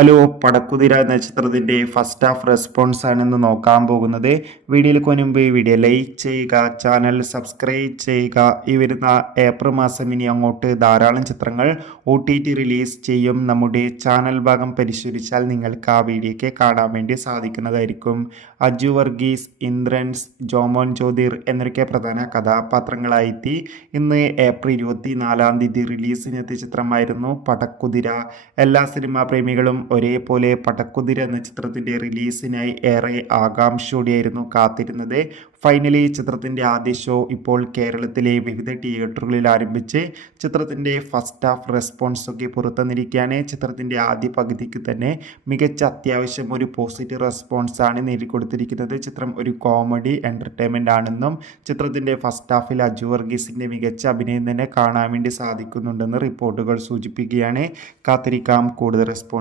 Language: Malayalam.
ഹലോ, പടക്കുതിര എന്ന ചിത്രത്തിൻ്റെ ഫസ്റ്റ് ഹാഫ് റെസ്പോൺസ് ആണെന്ന് നോക്കാൻ പോകുന്നത്. വീഡിയോയിൽ മുൻപ് വീഡിയോ ലൈക്ക് ചെയ്യുക, ചാനൽ സബ്സ്ക്രൈബ് ചെയ്യുക. ഈ വരുന്ന ഏപ്രിൽ മാസം ഇനി അങ്ങോട്ട് ധാരാളം ചിത്രങ്ങൾ OTT റിലീസ് ചെയ്യും. നമ്മുടെ ചാനൽ ഭാഗം പരിശോധിച്ചാൽ നിങ്ങൾക്ക് ആ വീഡിയോയ്ക്ക് കാണാൻ വേണ്ടി സാധിക്കുന്നതായിരിക്കും. അജു വർഗീസ്, ഇന്ദ്രൻസ്, ജോമോൻ ജ്യോതിർ എന്നൊക്കെ പ്രധാന കഥാപാത്രങ്ങളായെത്തി ഇന്ന് ഏപ്രിൽ 24 റിലീസിനെത്തിയ ചിത്രമായിരുന്നു പടക്കുതിര. എല്ലാ സിനിമാ പ്രേമികളും ഒരേപോലെ പടക്കുതിര എന്ന ചിത്രത്തിൻ്റെ റിലീസിനായി ഏറെ ആകാംക്ഷയോടെയായിരുന്നു കാത്തിരുന്നത്. ഫൈനലി ചിത്രത്തിൻ്റെ ആദ്യ ഷോ ഇപ്പോൾ കേരളത്തിലെ വിവിധ തിയേറ്ററുകളിൽ ആരംഭിച്ച് ചിത്രത്തിൻ്റെ ഫസ്റ്റ് ഹാഫ് റെസ്പോൺസ് ഒക്കെ പുറത്തുവന്നിരിക്കുകയാണ്. ചിത്രത്തിൻ്റെ ആദ്യ പകുതിക്ക് തന്നെ മികച്ച അത്യാവശ്യം ഒരു പോസിറ്റീവ് റെസ്പോൺസ് ആണ് നേടിക്കൊടുത്തിരിക്കുന്നത്. ചിത്രം ഒരു കോമഡി എൻ്റർടൈൻമെൻ്റ് ആണെന്നും ചിത്രത്തിൻ്റെ ഫസ്റ്റ് ഹാഫിൽ അജു വർഗീസിൻ്റെ മികച്ച അഭിനയം തന്നെ കാണാൻ വേണ്ടി സാധിക്കുന്നുണ്ടെന്ന് റിപ്പോർട്ടുകൾ സൂചിപ്പിക്കുകയാണ്. കാത്തിരിക്കാം കൂടുതൽ റെസ്പോൺസ്.